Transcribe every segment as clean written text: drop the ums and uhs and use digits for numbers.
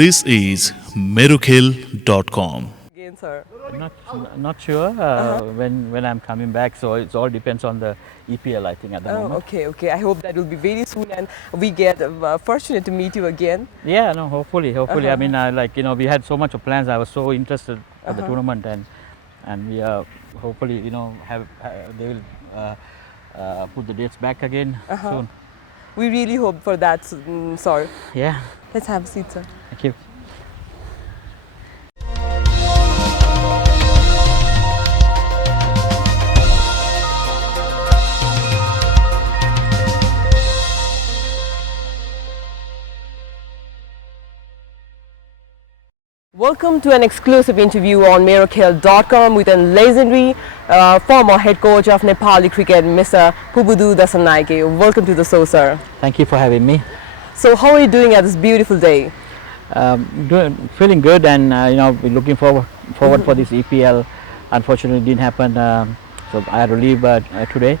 This is merukhel.com. Again, sir. Not sure when I'm coming back, so it all depends on the EPL, I think, at the Oh, moment. okay. I hope that will be very soon, and we get fortunate to meet you again. Yeah, no, hopefully. I mean, we had so much of plans. I was so interested for the tournament, and we are hopefully, they will put the dates back again soon. We really hope for that, sir. Yeah, Let's have a seat, sir. thank you. Welcome to an exclusive interview on merukhel.com with a legendary former head coach of Nepali cricket, Mr. Pubudu Dassanayake. Welcome to the show, sir. Thank you for having me. So, how are you doing at this beautiful day? Feeling good, and we're looking forward for this EPL. Unfortunately, it didn't happen, so I had to leave today.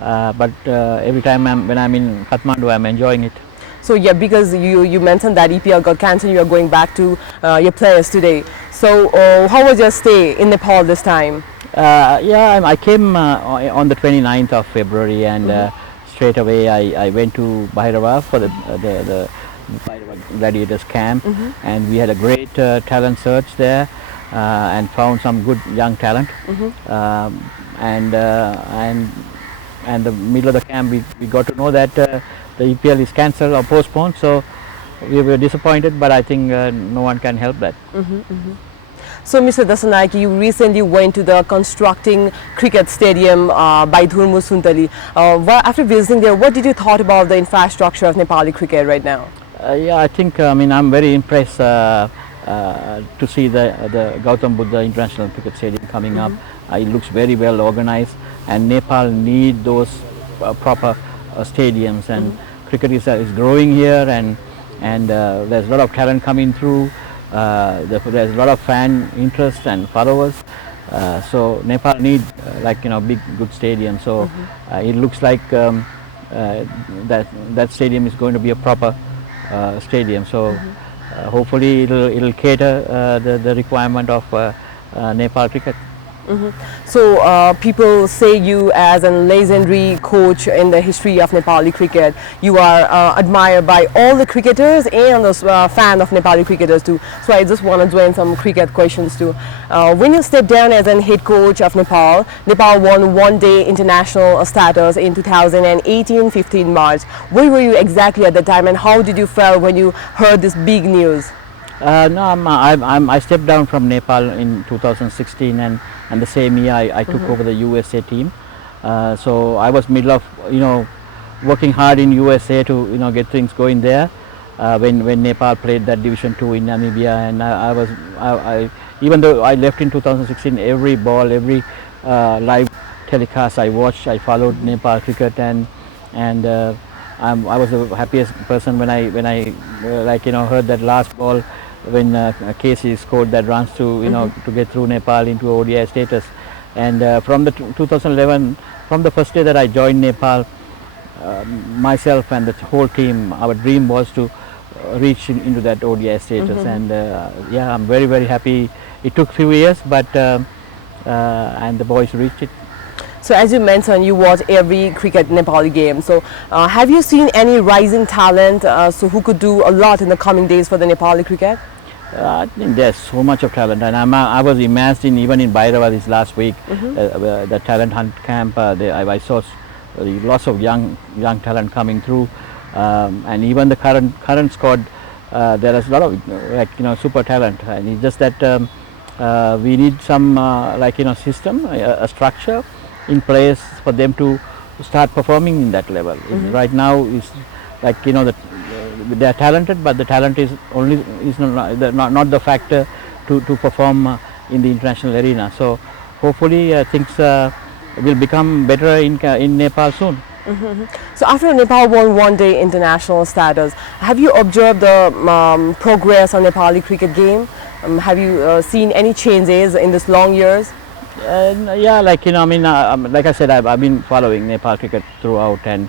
But every time when I'm in Kathmandu, I'm enjoying it. So yeah, because you mentioned that EPL got cancelled, you are going back to your players today. So how was your stay in Nepal this time? I came on the 29th of February, and straight away I went to Bhairava for the Bhairava Gladiators camp, and we had a great talent search there and found some good young talent. And the middle of the camp we got to know that the EPL is cancelled or postponed, so we were disappointed, but I think no one can help that. So Mr. Dassanayake, you recently went to the constructing cricket stadium by Dhurmu Suntali. After visiting there, what did you thought about the infrastructure of Nepali cricket right now? I think I'm very impressed to see the Gautam Buddha International Cricket Stadium coming up. It looks very well organized, and Nepal need those proper stadiums, and cricket is growing here, and there's a lot of talent coming through. There's a lot of fan interest and followers, so Nepal need big good stadium. So it looks like that stadium is going to be a proper stadium. So hopefully it'll cater the requirement of Nepal cricket. So people say you as a legendary coach in the history of Nepali cricket. You are admired by all the cricketers and the fan of Nepali cricketers too. So I just want to join some cricket questions too. When you stepped down as a head coach of Nepal, Nepal won one-day international status in 2018-15 March. Where were you exactly at the time, and how did you feel when you heard this big news? I stepped down from Nepal in 2016, and the same year I took over the USA team. So I was middle of working hard in USA to get things going there when Nepal played that Division 2 in Namibia, and I even though I left in 2016, every ball, every live telecast I watched, I followed Nepal cricket, and I was the happiest person when I heard that last ball when Casey scored that runs to to get through Nepal into ODI status. And from the 2011, from the first day that I joined Nepal, myself and the whole team, our dream was to reach into that ODI status. And I'm very, very happy. It took few years, but and the boys reached it. So as you mentioned, you watch every cricket Nepali game. So have you seen any rising talent who could do a lot in the coming days for the Nepali cricket? I think there's so much of talent, and I was immersed even in Bhairava this last week, the talent hunt camp. I saw lots of young talent coming through, and even the current squad. There is a lot of super talent, and it's just that we need some system, a structure in place for them to start performing in that level. Right now is they are talented, but the talent is not the factor to perform in the international arena. So hopefully things will become better in Nepal soon. So after Nepal won one-day international status, have you observed the progress on Nepali cricket game? Have you seen any changes in this long years? Like I said, I've been following Nepal cricket throughout, and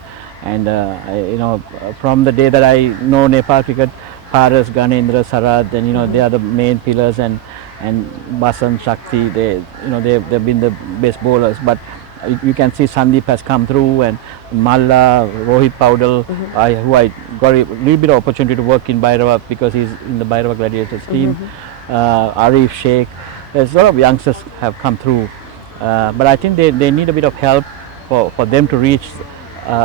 from the day that I know Nepal cricket, Paras, Ganendra, Sarad, and they are the main pillars, and Basan, Shakti, they've been the best bowlers. But you can see Sandeep has come through, and Malla, Rohit Paudal, who I got a little bit of opportunity to work in Bhairava because he's in the Bhairava Gladiators team. Arif Sheikh, there's a lot of youngsters have come through, but I think they need a bit of help for them to reach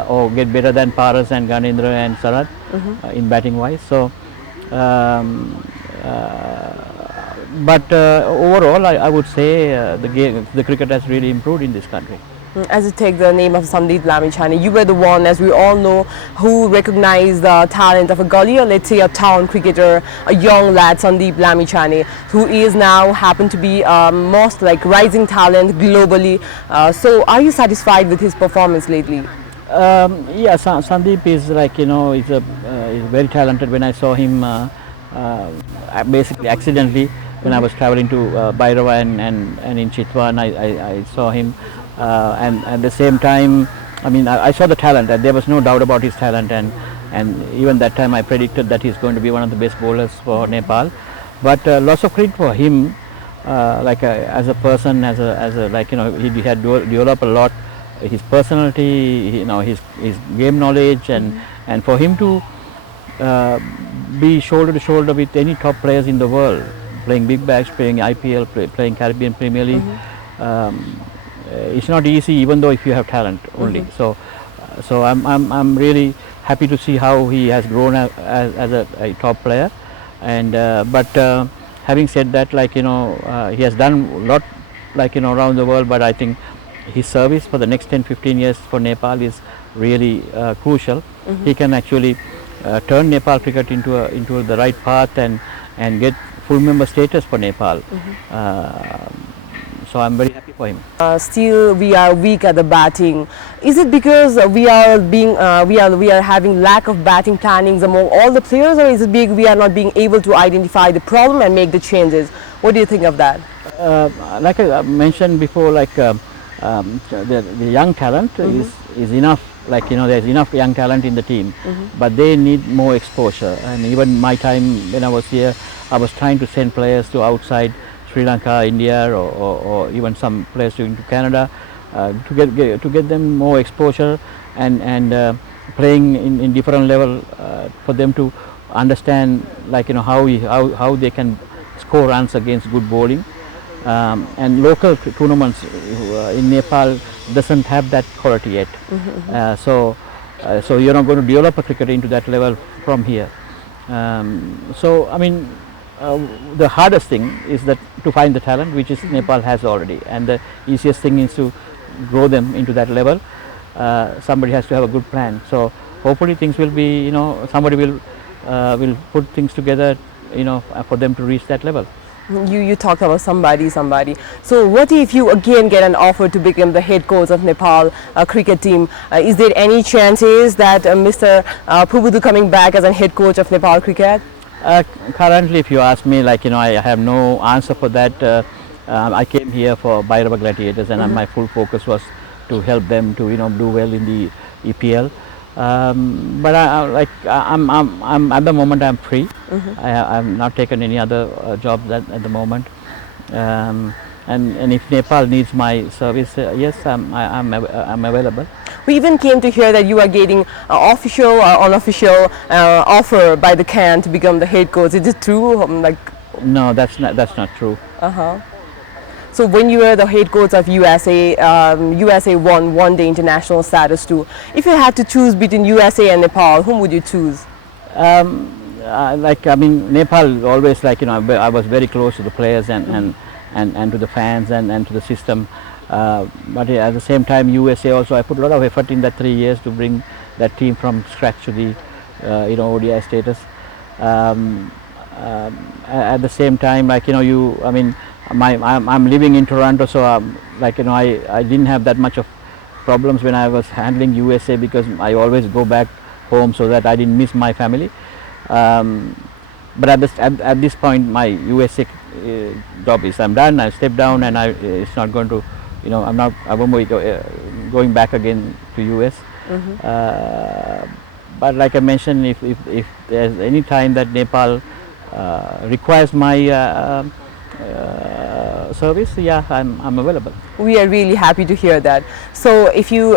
or get better than Paras and Ganendra and Sarad in batting wise. So, but overall, I would say the cricket has really improved in this country. As you take the name of Sandeep Lamichhane, you were the one, as we all know, who recognized the talent of a gully, or let's say a town cricketer, a young lad, Sandeep Lamichhane, who is now happen to be most rising talent globally. So, are you satisfied with his performance lately? Yeah, Sandeep is he's very talented. When I saw him, basically accidentally, when I was traveling to Bhairava and in Chitwan, I saw him. And at the same time, I saw the talent, and there was no doubt about his talent, and even that time I predicted that he's going to be one of the best bowlers for Nepal. But lots of credit for him, as a person, he had developed a lot, his personality, his game knowledge, and for him to be shoulder to shoulder with any top players in the world, playing big bags, playing IPL, playing Caribbean Premier League. It's not easy, even though if you have talent only. So I'm really happy to see how he has grown as a top player. And but having said that, he has done a lot, around the world. But I think his service for the next 10-15 years for Nepal is really crucial. He can actually turn Nepal cricket into the right path and get full member status for Nepal. So I'm very happy for him. Still, we are weak at the batting. Is it because we are having lack of batting plannings among all the players, or is it we are not being able to identify the problem and make the changes? What do you think of that? Like I mentioned before, the young talent is enough. There's enough young talent in the team, but they need more exposure. And even my time when I was here, I was trying to send players to outside Sri Lanka, India, or even some players into Canada to get them more exposure and playing in different level for them to understand how they can score runs against good bowling. And local tournaments in Nepal doesn't have that quality yet. So you're not going to develop a cricketer into that level from here. The hardest thing is that to find the talent, which is Nepal has already, and the easiest thing is to grow them into that level. Somebody has to have a good plan. So hopefully things will be, somebody will put things together, for them to reach that level. You talked about somebody. So what if you again get an offer to become the head coach of Nepal cricket team? Is there any chances that Mr. Pubudu coming back as a head coach of Nepal cricket? Currently, if you ask me, I have no answer for that. I came here for Bhairava Gladiators, and my full focus was to help them to do well in the EPL. But I'm at the moment I'm free. I've not taken any other jobs at the moment. And if Nepal needs my service, yes, I'm available. We even came to hear that you are getting official or unofficial offer by the CAN to become the head coach. Is it true? No, that's not true. So when you were the head coach of USA, USA won one-day international status too. If you had to choose between USA and Nepal, whom would you choose? Nepal always I was very close to the players and to the fans and to the system. But at the same time, USA also, I put a lot of effort in that 3 years to bring that team from scratch to the ODI status. At the same time, I'm living in Toronto, so I didn't have that much of problems when I was handling USA, because I always go back home so that I didn't miss my family. But at this point, my USA job is I'm done. I stepped down, and it's not going to, I won't be going back again to US. but like I mentioned, if there's any time that Nepal requires my service, yeah, I'm available. We are really happy to hear that. So if you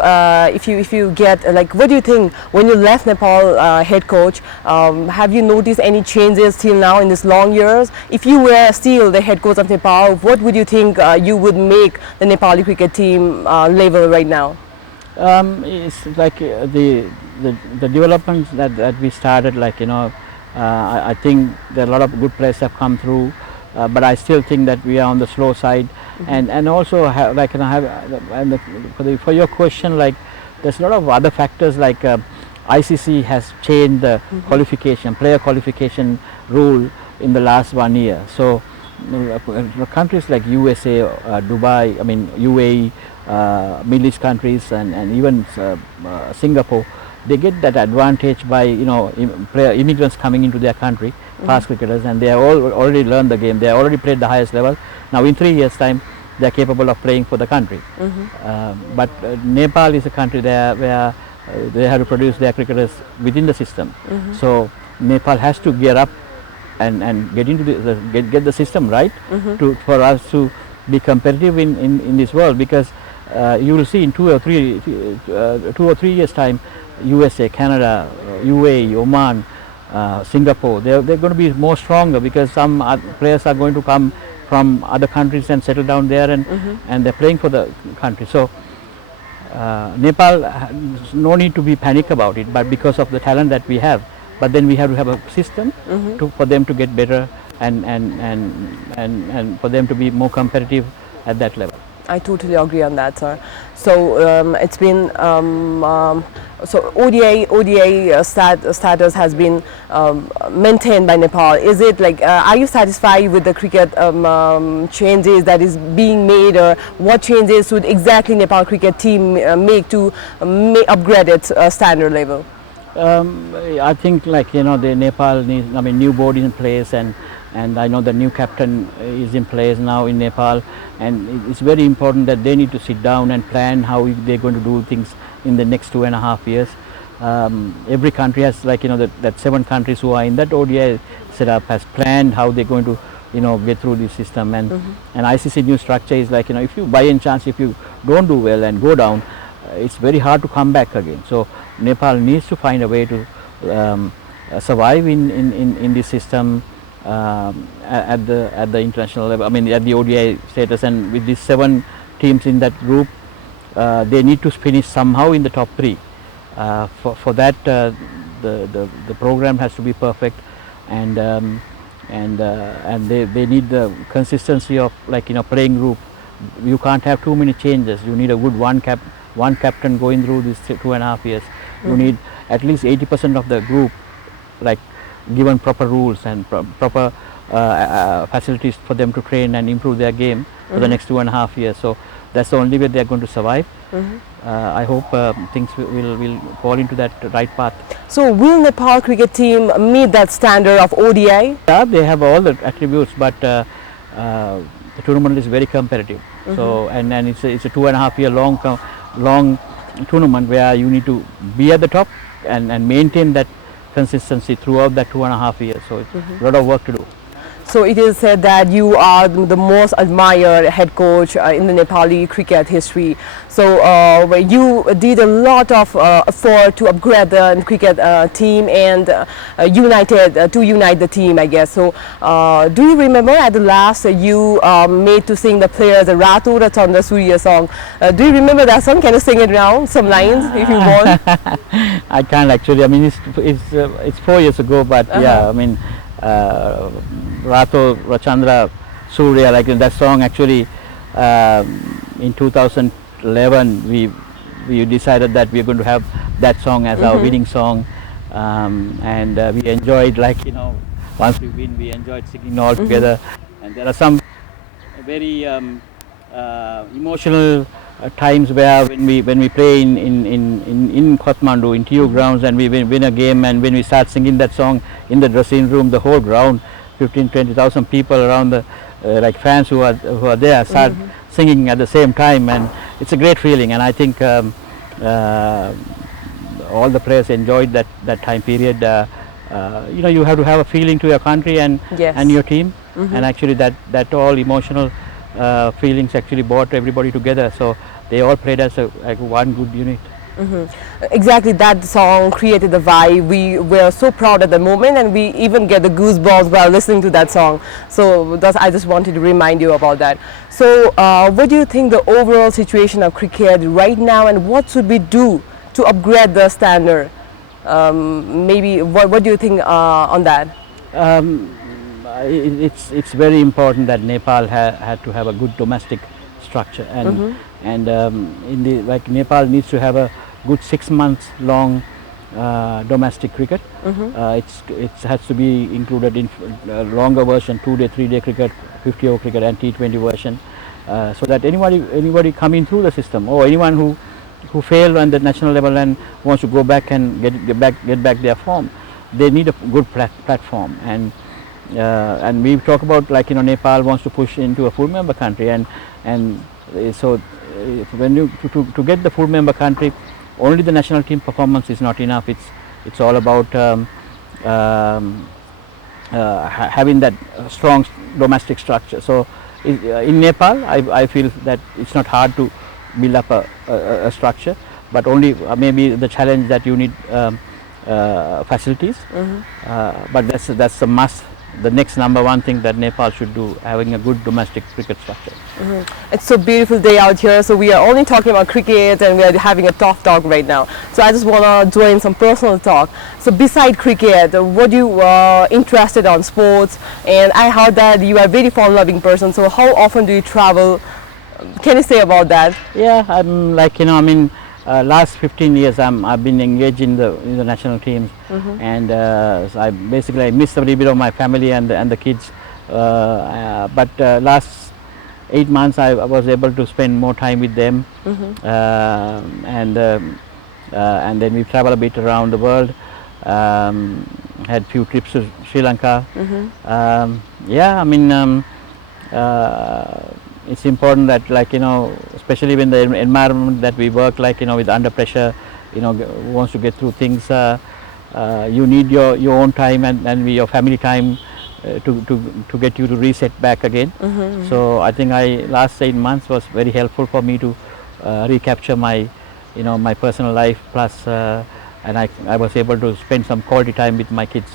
get like, what do you think when you left Nepal head coach? Have you noticed any changes till now in these long years? If you were still the head coach of Nepal, what would you think you would make the Nepali cricket team level right now? It's like the developments that we started, like, you know, I think there are a lot of good players have come through, but I still think that we are on the slow side. And also like, you know, for your question, like, there's a lot of other factors, like ICC has changed the qualification, player qualification rule in the last 1 year. So countries like USA, Dubai, I mean UAE, Middle East countries, and even Singapore, they get that advantage by, you know, immigrants coming into their country, fast cricketers, and they have already learned the game. They have already played the highest level. Now in 3 years' time, they are capable of playing for the country. But Nepal is a country there where they have to produce their cricketers within the system. So Nepal has to gear up and get into get the system right for us to be competitive in this world, because you will see in 2 or 3 years time, USA, Canada, UAE, Oman, Singapore, they're going to be more stronger, because some players are going to come from other countries and settle down there, and they're playing for the country. So Nepal, no need to be panic about it, but because of the talent that we have, but then we have to have a system for them to get better and for them to be more competitive at that level. I totally agree on that, sir. So it's been so ODI status has been maintained by Nepal. Is it like, are you satisfied with the cricket changes that is being made, or what changes should exactly Nepal cricket team make to upgrade its standard level? I think, like, you know, the Nepal needs, I mean, new board is in place, and I know the new captain is in place now in Nepal, and it's very important that they need to sit down and plan how they're going to do things in the next 2.5 years. Every country has, like, you know, that 7 countries who are in that ODI setup has planned how they're going to, you know, get through this system, and ICC new structure is like, you know, if you by any chance, if you don't do well and go down, it's very hard to come back again. So Nepal needs to find a way to survive in this system at the international level. I mean, at the ODI status, and with these 7 teams in that group, they need to finish somehow in the top 3. For that, the program has to be perfect, and they need the consistency of, like, you know, playing group. You can't have too many changes. You need a good one captain going through these 2.5 years. You need at least 80% of the group, like, given proper rules and proper facilities for them to train and improve their game for the next 2.5 years. So that's the only way they are going to survive. I hope things will fall into that right path. So will Nepal cricket team meet that standard of ODI? Yeah, they have all the attributes, but the tournament is very competitive. So and it's a 2.5 year long tournament where you need to be at the top and maintain that consistency throughout that 2.5 years. So it's a lot of work to do. So it is said that you are the most admired head coach in the Nepali cricket history. So you did a lot of effort to upgrade the cricket team and unite the team, I guess. So do you remember at the last you made to sing the players the Ratu Rachanda Surya song? Do you remember that song? Can you sing it now? Some lines if you want. I can't actually. I mean, it's 4 years ago, but yeah, I mean. Rato Rachandra Surya, like that song, actually in 2011 we decided that we are going to have that song as our winning song, and we enjoyed, like, you know, once we win, we enjoyed singing all together. And there are some very emotional times where when we play in Kathmandu, in TU grounds, and we win a game, and when we start singing that song in the dressing room, the whole ground, 15,000-20,000 people around the like fans who are there start singing at the same time, and it's a great feeling. And I think all the players enjoyed that time period. You know, you have to have a feeling to your country and Yes. and your team, and actually that all emotional feelings actually brought everybody together. So they all played as like one good unit. Exactly, that song created the vibe. We were so proud at the moment, and we even get the goosebumps while listening to that song. So I just wanted to remind you about that. So what do you think the overall situation of cricket right now, and what should we do to upgrade the standard? Maybe what do you think on that? It's very important that Nepal had to have a good domestic structure, and in the like Nepal needs to have a good 6 months long domestic cricket. It has to be included in longer version, 2-day, 3-day cricket, 50-over cricket, and T20 version, so that anybody coming through the system, or anyone who failed on the national level and wants to go back and get back their form, they need a good platform. And we talk about, like, you know, Nepal wants to push into a full member country, and so when you to get the full member country, only the national team performance is not enough. It's all about having that strong domestic structure. So in Nepal, I feel that it's not hard to build up a structure, but only maybe the challenge that you need facilities. But that's a must. The next number one thing that Nepal should do, having a good domestic cricket structure. It's a beautiful day out here, so we are only talking about cricket and we are having a tough talk right now. So I just want to join some personal talk. So beside cricket, what you interested on sports? And I heard that you are a very fun-loving person, so how often do you travel? Can you say about that? Yeah, I'm like, you know, I mean, last 15 years I've been engaged in the national teams, and so I missed a little bit of my family and the kids, but last 8 months I was able to spend more time with them, and then we travel a bit around the world, had few trips to Sri Lanka. Yeah, I mean, it's important that, like, you know, especially when the environment that we work, like, you know, with under pressure, you know, wants to get through things, you need your own time and your family time to get you to reset back again. So I think last 8 months was very helpful for me to recapture my, you know, my personal life, plus and I was able to spend some quality time with my kids.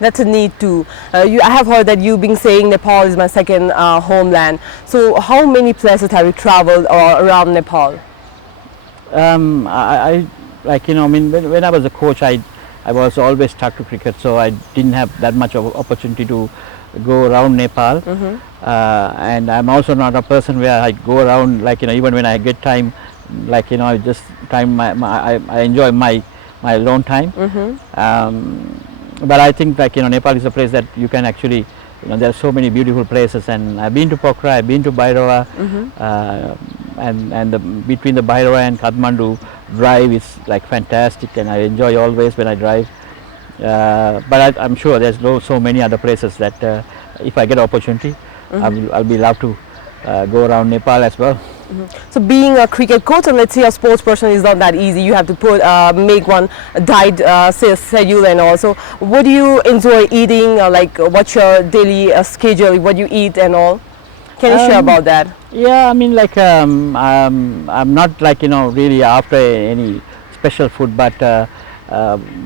That's a need too. I have heard that you've been saying Nepal is my second homeland. So how many places have you traveled around Nepal? I like, you know, I mean, when I was a coach, I was always stuck to cricket, so I didn't have that much of opportunity to go around Nepal. And I'm also not a person where I go around, like, you know, even when I get time, like, you know, I just I enjoy my alone time. But I think, like, you know, Nepal is a place that you can actually, you know, there are so many beautiful places, and I've been to Pokhara, I've been to Bhairava, and between the Bhairava and Kathmandu drive is like fantastic, and I enjoy always when I drive. But I'm sure there's so many other places that if I get opportunity, I'll be love to go around Nepal as well. So being a cricket coach, and let's say a sports person, is not that easy. You have to make one diet schedule, and also what do you enjoy eating, like what's your daily schedule, what you eat and all? Can you share about that? Yeah, I mean, like, I'm not, like, you know, really after any special food, but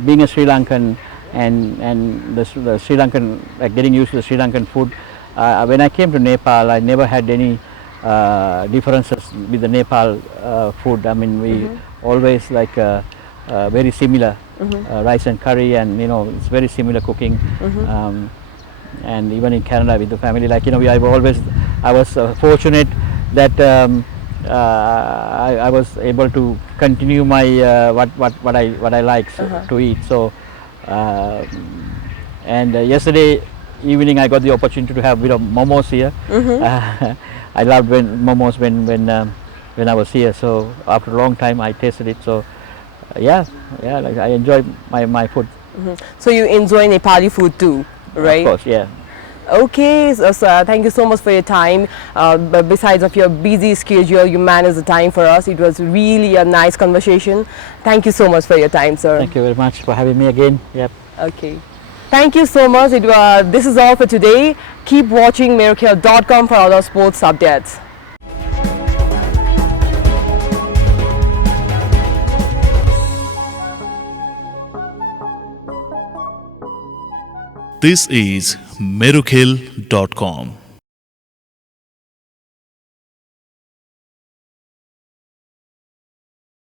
being a Sri Lankan and the Sri Lankan, like, getting used to the Sri Lankan food, when I came to Nepal, I never had any differences with the Nepal food. I mean, we always like very similar, rice and curry, and, you know, it's very similar cooking. And even in Canada with the family, like, you know, I was fortunate that I was able to continue my what I like to eat. So and yesterday evening I got the opportunity to have a bit of momos here. I loved momos when I was here. So after a long time I tasted it. So yeah, like, I enjoy my food. So you enjoy Nepali food too, right? Of course, yeah. Okay, so, thank you so much for your time. Besides of your busy schedule, you managed the time for us. It was really a nice conversation. Thank you so much for your time, sir. Thank you very much for having me again. Yep. Okay. Thank you so much. This is all for today. Keep watching Mukhiya.com for other sports updates. This is Merukhel.com.